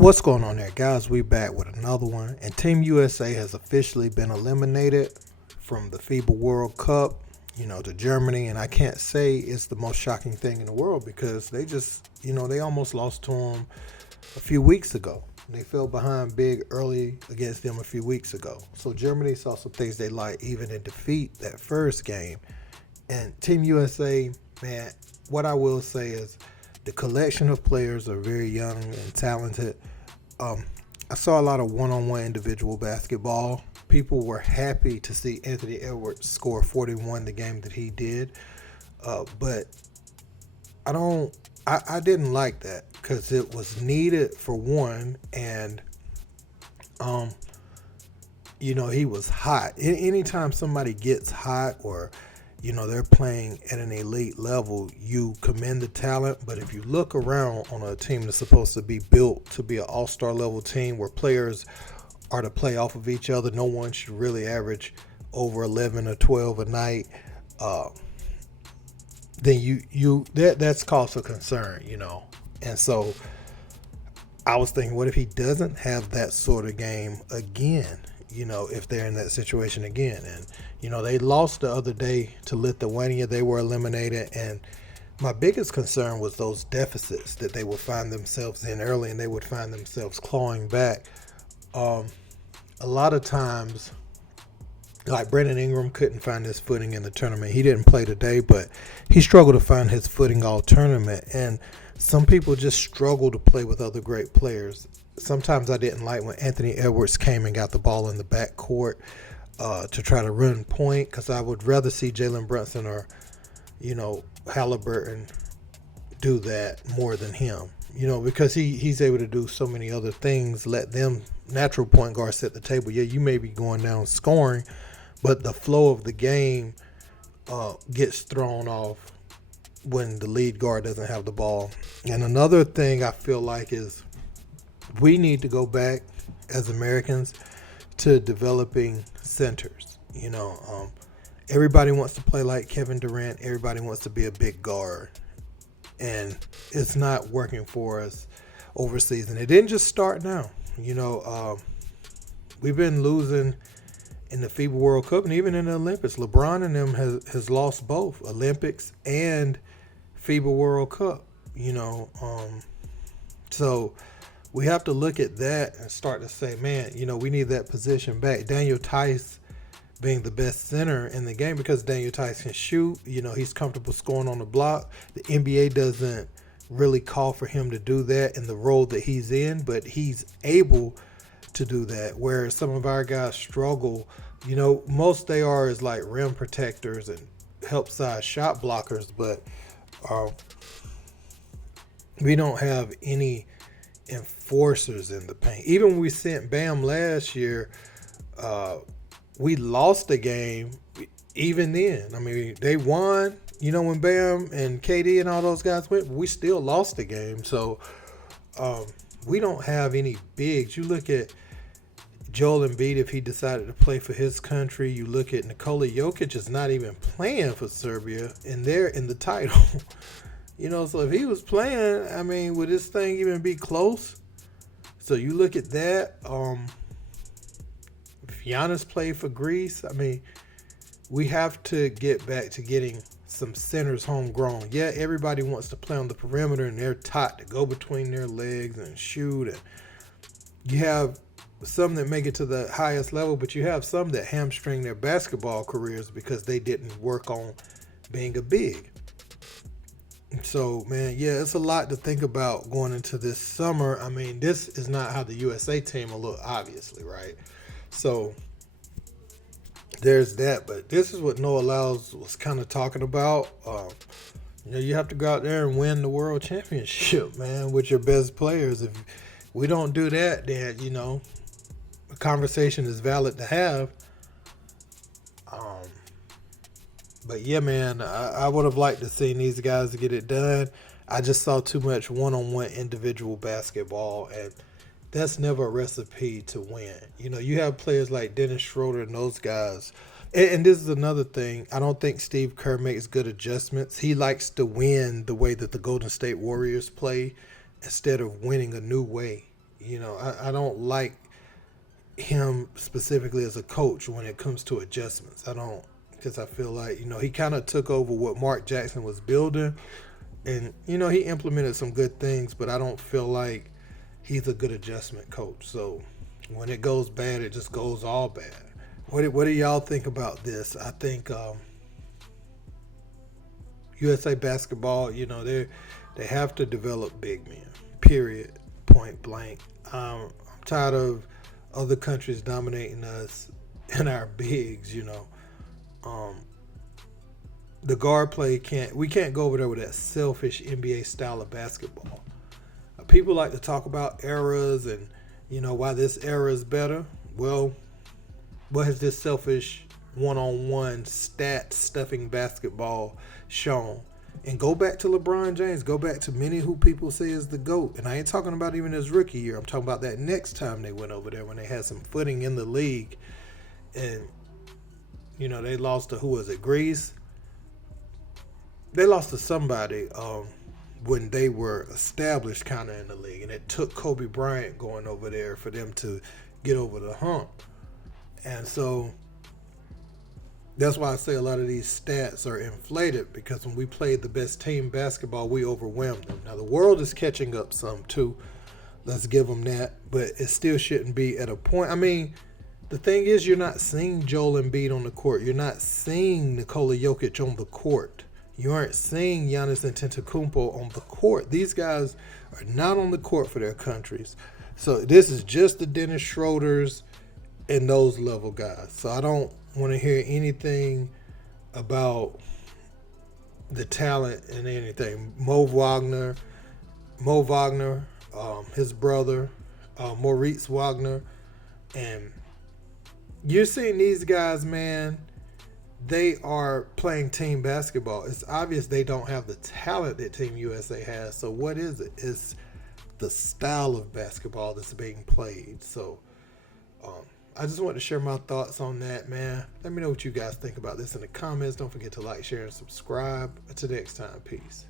What's going on there, guys? We back with another one, and Team USA has officially been eliminated from the FIBA World Cup, to Germany. And I can't say it's the most shocking thing in the world because they just, they almost lost to them a few weeks ago. They fell behind big early against them a few weeks ago. So Germany saw some things they like even in defeat that first game. And Team USA, man, what I will say is the collection of players are very young and talented. I saw a lot of one-on-one individual basketball. People were happy to see Anthony Edwards score 41 the game that he did, but I didn't like that because it was needed for one, and he was hot. Anytime somebody gets hot or they're playing at an elite level, you commend the talent. But if you look around on a team that's supposed to be built to be an all-star level team where players are to play off of each other, no one should really average over 11 or 12 a night, then that's cause for concern, And so I was thinking, what if he doesn't have that sort of game again? If they're in that situation again. And, they lost the other day to Lithuania. They were eliminated. And my biggest concern was those deficits that they would find themselves in early and they would find themselves clawing back. A lot of times, like Brandon Ingram couldn't find his footing in the tournament. He didn't play today, but he struggled to find his footing all tournament. And some people just struggle to play with other great players. Sometimes I didn't like when Anthony Edwards came and got the ball in the backcourt to try to run point, because I would rather see Jalen Brunson or, Halliburton do that more than him, because he's able to do so many other things, let them natural point guards set the table. Yeah, you may be going down scoring, but the flow of the game gets thrown off when the lead guard doesn't have the ball. And another thing I feel like is we need to go back as Americans to developing centers. Everybody wants to play like Kevin Durant. Everybody wants to be a big guard. And it's not working for us overseas. And it didn't just start now. We've been losing in the FIBA World Cup and even in the Olympics. LeBron and them has lost both Olympics and FIBA World Cup, So we have to look at that and start to say, man, we need that position back. Daniel Tice being the best center in the game because Daniel Tice can shoot. He's comfortable scoring on the block. The NBA doesn't really call for him to do that in the role that he's in, but he's able to do that. Whereas some of our guys struggle, most they are is like rim protectors and help side shot blockers, but we don't have any enforcers in the paint. Even when we sent Bam last year, we lost the game. Even then, I mean, they won. When Bam and KD and all those guys went, we still lost the game. So we don't have any bigs. You look at Joel Embiid, if he decided to play for his country. You look at Nikola Jokic is not even playing for Serbia, and they're in the title. So if he was playing, I mean, would this thing even be close? So you look at that. If Giannis played for Greece, I mean, we have to get back to getting some centers homegrown. Yeah, everybody wants to play on the perimeter, and they're taught to go between their legs and shoot. And you have some that make it to the highest level, but you have some that hamstring their basketball careers because they didn't work on being a big. So, man, yeah, it's a lot to think about going into this summer. I mean, this is not how the USA team will look, obviously, right? So, there's that. But this is what Noah Lyles was kind of talking about. You have to go out there and win the world championship, man, with your best players. If we don't do that, then, the conversation is valid to have. But yeah, man, I would have liked to see these guys get it done. I just saw too much one-on-one individual basketball, and that's never a recipe to win. You have players like Dennis Schroeder and those guys. And this is another thing. I don't think Steve Kerr makes good adjustments. He likes to win the way that the Golden State Warriors play instead of winning a new way. I don't like him specifically as a coach when it comes to adjustments. I don't, because I feel like, he kind of took over what Mark Jackson was building, and he implemented some good things, but I don't feel like he's a good adjustment coach. So when it goes bad, it just goes all bad. What do y'all think about this? I think USA basketball, they have to develop big men. Period. Point blank. I'm tired of other countries dominating us in our bigs. Um, the guard play we can't go over there with that selfish NBA style of basketball. People like to talk about eras and why this era is better. Well, what has this selfish one-on-one stat stuffing basketball shown? And go back to LeBron James. Go back to many who people say is the GOAT. And I ain't talking about even his rookie year. I'm talking about that next time they went over there when they had some footing in the league. And, they lost to, who was it, Greece? They lost to somebody when they were established kind of in the league. And it took Kobe Bryant going over there for them to get over the hump. And so that's why I say a lot of these stats are inflated, because when we played the best team basketball, we overwhelmed them. Now, the world is catching up some, too. Let's give them that. But it still shouldn't be at a point. I mean, the thing is, you're not seeing Joel Embiid on the court. You're not seeing Nikola Jokic on the court. You aren't seeing Giannis Antetokounmpo on the court. These guys are not on the court for their countries. So this is just the Dennis Schroeders and those level guys. So I don't want to hear anything about the talent and anything. Mo Wagner, his brother, Maurice Wagner, and you're seeing these guys, man, they are playing team basketball. It's obvious they don't have the talent that Team USA has. So what is it? It's the style of basketball that's being played. So I just want to share my thoughts on that, man. Let me know what you guys think about this in the comments. Don't forget to like, share, and subscribe. Until next time, peace.